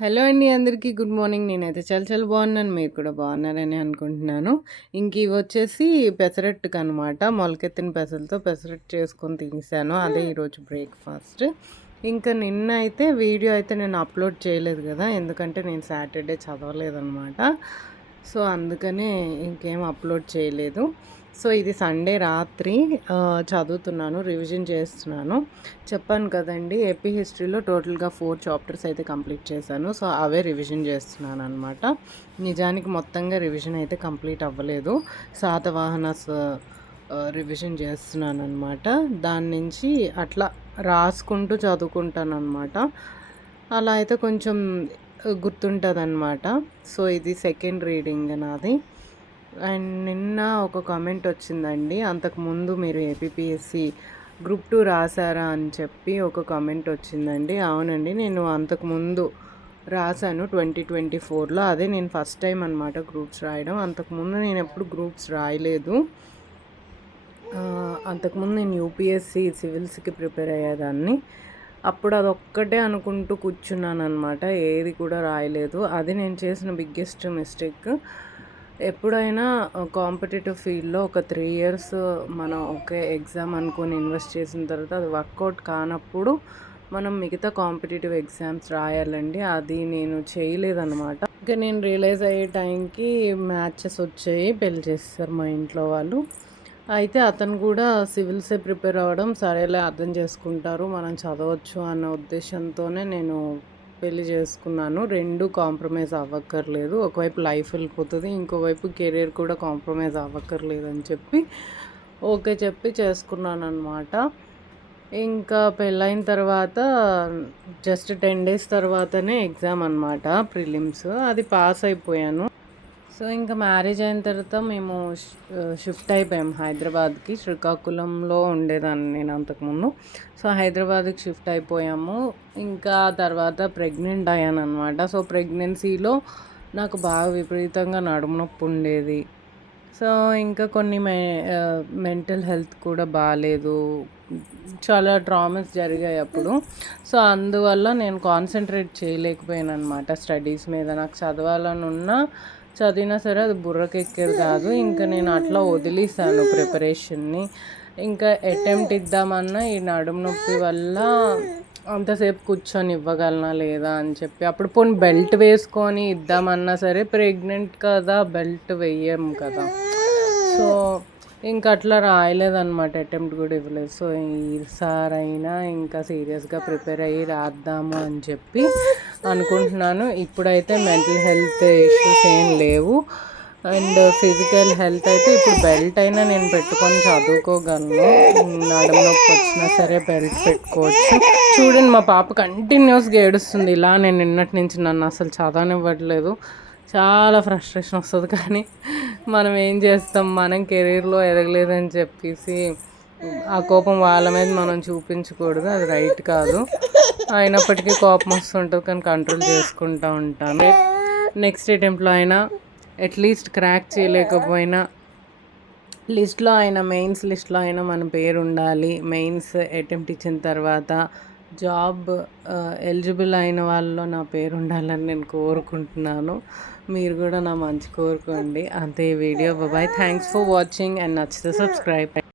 Hello అండి అందరికీ good morning. నేనైతే చాలా చాలా బాగున్నాను. మీరు కూడా బాగున్నారని అనుకుంటున్నాను. ఇవి వచ్చేసి పెసరట్టుకనమాట. మొలకెత్తిన పెసలతో పెసరట్టు చేసుకొని తినేసాను. అదే ఈరోజు బ్రేక్‌ఫాస్ట్. ఇంకా నిన్న అయితే వీడియో అయితే నేను అప్లోడ్ చేయలేదు కదా! ఎందుకంటే నేను సాటర్డే చదవలేదనమాట. సో, అందుకనే ఇంకేం అప్లోడ్ చేయలేదు. సో, ఇది సండే రాత్రి చదువుతున్నాను, రివిజన్ చేస్తున్నాను. చెప్పాను కదండీ! ఏపీ హిస్టరీలో టోటల్‌గా 4 చాప్టర్స్ అయితే కంప్లీట్ చేశాను. సో, అవే రివిజన్ చేస్తున్నాననమాట. నిజానికి మొత్తంగా రివిజన్ అయితే కంప్లీట్ అవ్వలేదు. శాతవాహనాస్ రివిజన్ చేస్తున్నాననమాట. దాని నుంచి అట్లా రాసుకుంటూ చదువుకుంటాననమాట. అలా అయితే కొంచెం గుర్తుంటదనమాట. సో, ఇది సెకండ్ రీడింగ్ నాది. అండ్ నిన్న ఒక కామెంట్ వచ్చిందండి. అంతకుముందు మీరు ఏపీపీఎస్సీ గ్రూప్ 2 రాసారా అని చెప్పి ఒక కామెంట్ వచ్చిందండి. అవునండి, నేను అంతకుముందు రాశాను 2024లో. అదే నేను ఫస్ట్ టైం అనమాట గ్రూప్స్ రాయడం. అంతకుముందు నేను ఎప్పుడు గ్రూప్స్ రాయలేదు. అంతకుముందు నేను యూపీఎస్సీ సివిల్స్కి ప్రిపేర్ అయ్యేదాన్ని. అప్పుడు అదొక్కటే అనుకుంటూ కూర్చున్నాను అనమాట. ఏది కూడా రాయలేదు. అది నేను చేసిన బిగ్గెస్ట్ మిస్టేక్. ఎప్పుడైనా కాంపిటేటివ్ ఫీల్డ్లో ఒక 3 ఇయర్స్ మనం ఒకే ఎగ్జామ్ అనుకొని ఇన్వెస్ట్ చేసిన తర్వాత అది వర్కౌట్ కానప్పుడు మనం మిగతా కాంపిటేటివ్ ఎగ్జామ్స్ రాయాలండి. అది నేను చేయలేదన్నమాట. ఇంకా నేను రియలైజ్ అయ్యే టైంకి మ్యాచెస్ వచ్చాయి. పెళ్లి చేసేసారు మా ఇంట్లో వాళ్ళు. అయితే అతను కూడా సివిల్సే ప్రిపేర్ అవ్వడం, సరేలే అర్థం చేసుకుంటారు, మనం చదవచ్చు అన్న ఉద్దేశంతోనే నేను పెళ్లి చేసుకున్నాను. 2 కాంప్రమైజ్ అవ్వక్కర్లేదు. ఒకవైపు లైఫ్ వెళ్ళిపోతుంది, ఇంకోవైపు కెరీర్ కూడా కాంప్రమైజ్ అవ్వక్కర్లేదని చెప్పి ఓకే చెప్పి చేసుకున్నాను అనమాట. ఇంకా పెళ్ళైన తర్వాత జస్ట్ 10 డేస్ తర్వాతనే ఎగ్జామ్ అనమాట, ప్రిలిమ్స్. అది పాస్ అయిపోయాను. సో, ఇంకా మ్యారేజ్ అయిన తర్వాత మేము షిఫ్ట్ అయిపోయాం హైదరాబాద్కి. శ్రీకాకుళంలో ఉండేదాన్ని నేను అంతకుముందు. సో, హైదరాబాద్కి షిఫ్ట్ అయిపోయాము. ఇంకా తర్వాత ప్రెగ్నెంట్ అయ్యాను అనమాట. సో, ప్రెగ్నెన్సీలో నాకు బాగా విపరీతంగా నడుము నొప్పి ఉండేది. సో, ఇంకా కొన్ని మెంటల్ హెల్త్ కూడా బాగాలేదు. చాలా ట్రామాస్ జరిగాయి అప్పుడు. సో, అందువల్ల నేను కాన్సన్ట్రేట్ చేయలేకపోయాను అనమాట స్టడీస్ మీద. నాకు చదవాలని ఉన్నా చదివినా సరే అది బుర్రకెక్కేది కాదు. ఇంకా నేను అట్లా వదిలేసాను ప్రిపరేషన్ని. ఇంకా అటెంప్ట్ ఇద్దామన్నా ఈ నడుము నొప్పి వల్ల అంతసేపు కూర్చొని ఇవ్వగలనా లేదా అని చెప్పి, అప్పుడు పోనీ బెల్ట్ వేసుకొని ఇద్దామన్నా సరే ప్రెగ్నెంట్ కదా, బెల్ట్ వెయ్యం కదా. సో, ఇంకా అట్లా రాయలేదన్నమాట, అటెంప్ట్ కూడా ఇవ్వలేదు. సో, ఈసారైనా ఇంకా సీరియస్గా ప్రిపేర్ అయ్యి రాద్దాము అని చెప్పి అనుకుంటున్నాను. ఇప్పుడైతే మెంటల్ హెల్త్ ఇష్యూస్ ఏం లేవు. అండ్ ఫిజికల్ హెల్త్ అయితే ఇప్పుడు బెల్ట్ అయినా నేను పెట్టుకొని చదువుకోగలను. నడుము నొప్పి వచ్చినా సరే బెల్ట్ పెట్టుకోవచ్చు. చూడండి, మా పాప కంటిన్యూస్గా ఏడుస్తుంది. ఇలా నేను నిన్నటి నుంచి నన్ను అసలు చదవనివ్వట్లేదు. చాలా ఫ్రస్ట్రేషన్ వస్తుంది. కానీ మనం ఏం చేస్తాం, మనం కెరీర్లో ఎదగలేదని చెప్పేసి ఆ కోపం వాళ్ళ మీద మనం చూపించకూడదు, అది రైట్ కాదు. అయినప్పటికీ కోపం వస్తుంటుంది, కానీ కంట్రోల్ చేసుకుంటూ ఉంటాను. నెక్స్ట్ అటెంప్ట్లో అయినా అట్లీస్ట్ క్రాక్ చేయలేకపోయినా లిస్ట్లో అయినా, మెయిన్స్ లిస్ట్లో అయినా మన పేరు ఉండాలి. మెయిన్స్ అటెంప్ట్ ఇచ్చిన తర్వాత జాబ్ ఎలిజిబుల్ అయిన వాళ్ళలో నా పేరు ఉండాలని నేను కోరుకుంటున్నాను. మీరు కూడా నా మంచి కోరుకోండి. అంతే ఈ video. Bye. Thanks for watching and నచ్చితే సబ్స్క్రైబ్.